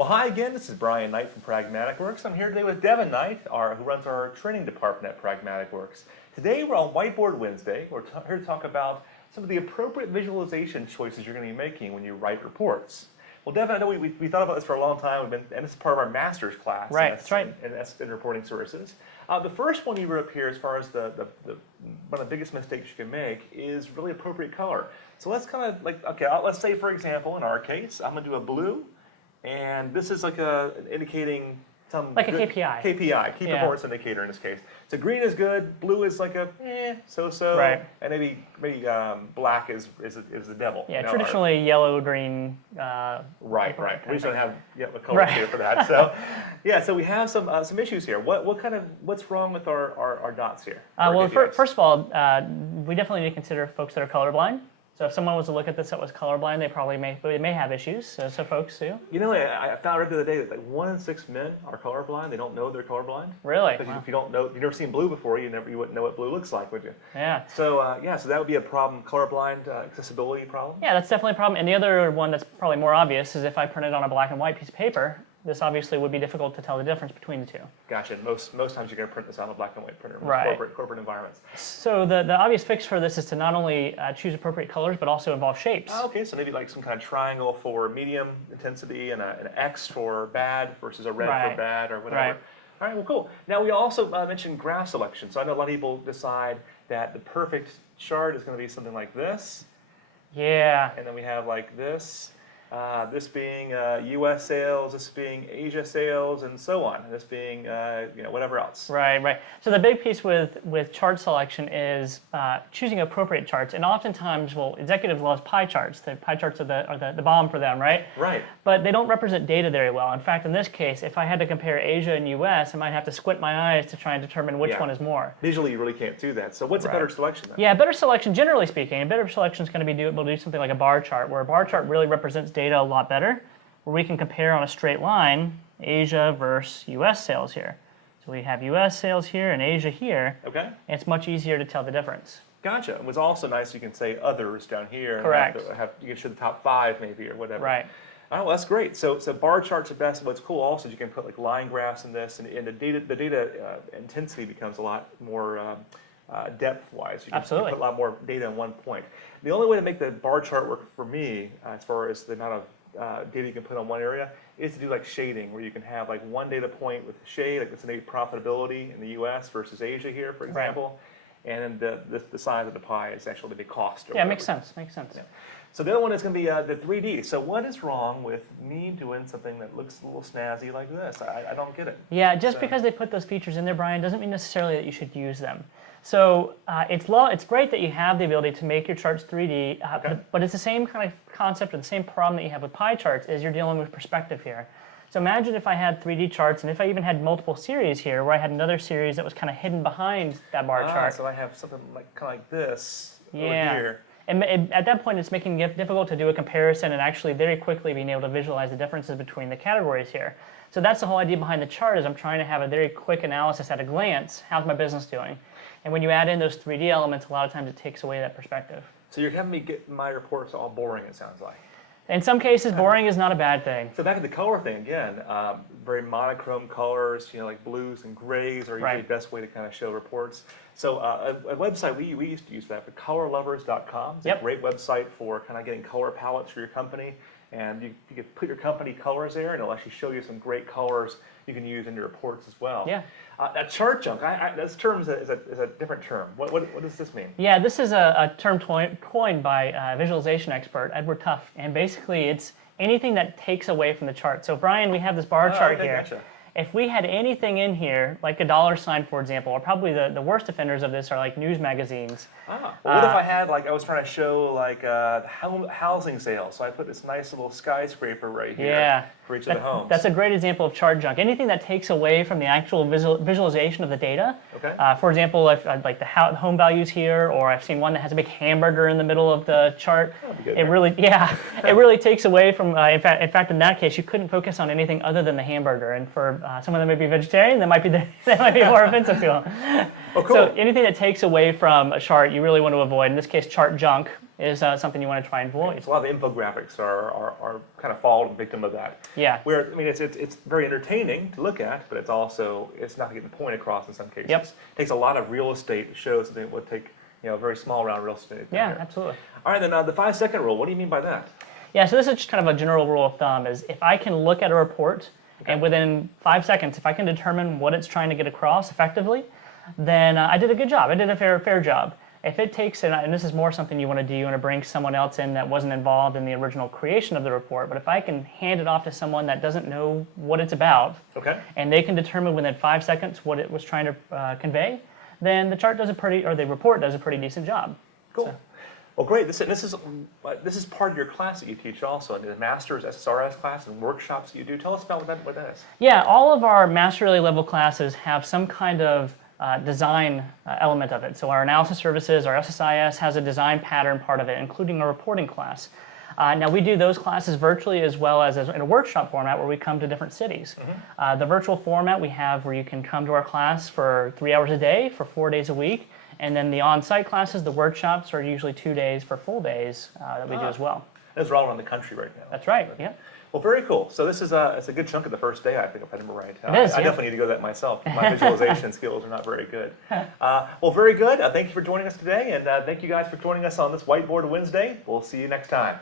Well, hi again. This is Brian Knight from Pragmatic Works. I'm here today with Devin Knight, who runs our training department at Pragmatic Works. Today we're on Whiteboard Wednesday. We're here to talk about some of the appropriate visualization choices you're going to be making when you write reports. Well, Devin, I know we thought about this for a long time, and this is part of our master's class. Right, that's right. In reporting services. The first one you wrote up here, as far as one of the biggest mistakes you can make, is really appropriate color. So let's kind of let's say, for example, in our case, I'm going to do a blue, and this is indicating some like a KPI. KPI, key performance indicator in this case. So green is good, blue is like a so-so, right. And maybe black is the devil. Yeah, traditionally yellow, green. Right. We just don't have a color here for that. So so we have some issues here. What's wrong with our dots here? Well, first of all, we definitely need to consider folks that are colorblind. So if someone was to look at this that was colorblind, they may have issues. So folks do. You know, I found out the other day that 1 in 6 men are colorblind. They don't know they're colorblind. Really? Because if you've never seen blue before, you wouldn't know what blue looks like, would you? Yeah. So so that would be a problem, colorblind accessibility problem. Yeah, that's definitely a problem. And the other one that's probably more obvious is if I print it on a black and white piece of paper, this obviously would be difficult to tell the difference between the two. Gotcha. Most times you're going to print this on a black and white printer in corporate environments. So the obvious fix for this is to not only choose appropriate colors, but also involve shapes. Okay, so maybe like some kind of triangle for medium intensity and an X for bad versus a red for bad or whatever. Right. All right, well, cool. Now, we also mentioned graph selection. So I know a lot of people decide that the perfect chart is going to be something like this. Yeah. And then we have like this. This being U.S. sales, this being Asia sales, and so on. This being whatever else. Right. So the big piece with chart selection is choosing appropriate charts, and oftentimes, executives love pie charts. The pie charts are the bomb for them, right? Right. But they don't represent data very well. In fact, in this case, if I had to compare Asia and U.S., I might have to squint my eyes to try and determine which one is more. Visually, you really can't do that. So what's a better selection then? Yeah, better selection, generally speaking, a better selection is going to be able to do something like a bar chart, where a bar chart really represents data a lot better, where we can compare on a straight line Asia versus U.S. sales here. So we have U.S. sales here and Asia here. Okay. And it's much easier to tell the difference. Gotcha. It was also nice you can say others down here. Correct. You can show the top 5 maybe or whatever. Right. Oh, well, that's great. So bar charts are best. What's cool also is you can put like line graphs in this, and the data intensity becomes a lot more depth-wise. You can put a lot more data in one point. The only way to make the bar chart work for me, as far as the amount of data you can put on one area, is to do like shading, where you can have like one data point with shade, like let's say profitability in the U.S. versus Asia here, for example, and then the size of the pie is actually the cost. Yeah, makes sense. Yeah. So the other one is going to be the 3D. So what is wrong with me doing something that looks a little snazzy like this? I don't get it. Yeah, just because they put those features in there, Brian, doesn't mean necessarily that you should use them. So it's great that you have the ability to make your charts 3D, but it's the same kind of concept or the same problem that you have with pie charts is you're dealing with perspective here. So imagine if I had 3D charts, and if I even had multiple series here, where I had another series that was kind of hidden behind that bar chart. So I have something kind of like this over here. And at that point, it's making it difficult to do a comparison and actually very quickly being able to visualize the differences between the categories here. So that's the whole idea behind the chart, is I'm trying to have a very quick analysis at a glance. How's my business doing? And when you add in those 3D elements, a lot of times it takes away that perspective. So you're having me get my reports all boring, it sounds like. In some cases, boring is not a bad thing. So back to the color thing again, very monochrome colors, like blues and grays are usually the best way to kind of show reports. So a website we used to use that, for colorlovers.com. It's a great website for kind of getting color palettes for your company. And you can put your company colors there, and it'll actually show you some great colors you can use in your reports as well. Yeah. That chart junk, this term is a different term. What does this mean? Yeah, this is a term coined by a visualization expert, Edward Tuff, and basically it's anything that takes away from the chart. So Brian, we have this bar chart here. Gotcha. If we had anything in here, like a dollar sign, for example, or probably the worst offenders of this are like news magazines. Well, what if I had, I was trying to show housing sales, so I put this nice little skyscraper right here for each of the homes. That's a great example of chart junk. Anything that takes away from the actual visualization of the data. Okay. For example, if like the home values here, or I've seen one that has a big hamburger in the middle of the chart. It really takes away from. In fact, in that case, you couldn't focus on anything other than the hamburger. And for someone that may be vegetarian, that might be more offensive to them. Oh, cool. So anything that takes away from a chart, you really want to avoid. In this case, chart junk. is something you want to try and avoid. So a lot of the infographics are kind of fall victim of that. Yeah. Where, I mean, it's very entertaining to look at, but it's not getting the point across in some cases. Yep. It takes a lot of real estate to show something that would take, a very small round real estate. Yeah, absolutely. All right, then the 5-second rule, what do you mean by that? Yeah, so this is just kind of a general rule of thumb, is if I can look at a report and within 5 seconds, if I can determine what it's trying to get across effectively, then I did a good job. I did a fair job. If it takes, and this is more something you want to do, you want to bring someone else in that wasn't involved in the original creation of the report, but if I can hand it off to someone that doesn't know what it's about, and they can determine within 5 seconds what it was trying to convey, then the chart does the report does a pretty decent job. Cool. So. Well, great. This is part of your class that you teach also, in the Master's SSRS class and workshops that you do. Tell us about what that is. Yeah, all of our masterly level classes have some kind of design element of it. So our analysis services, our SSIS has a design pattern part of it, including a reporting class. Now we do those classes virtually as well as in a workshop format where we come to different cities. The virtual format we have where you can come to our class for 3 hours a day for 4 days a week. And then the on-site classes, the workshops, are usually 2 days for full days that we do as well. Those are all around the country right now. That's right, yeah. Well, very cool. So this is it's a good chunk of the first day, I think, if I remember right. It is, I definitely need to go to that myself. My visualization skills are not very good. Well, very good. Thank you for joining us today, and thank you guys for joining us on this Whiteboard Wednesday. We'll see you next time.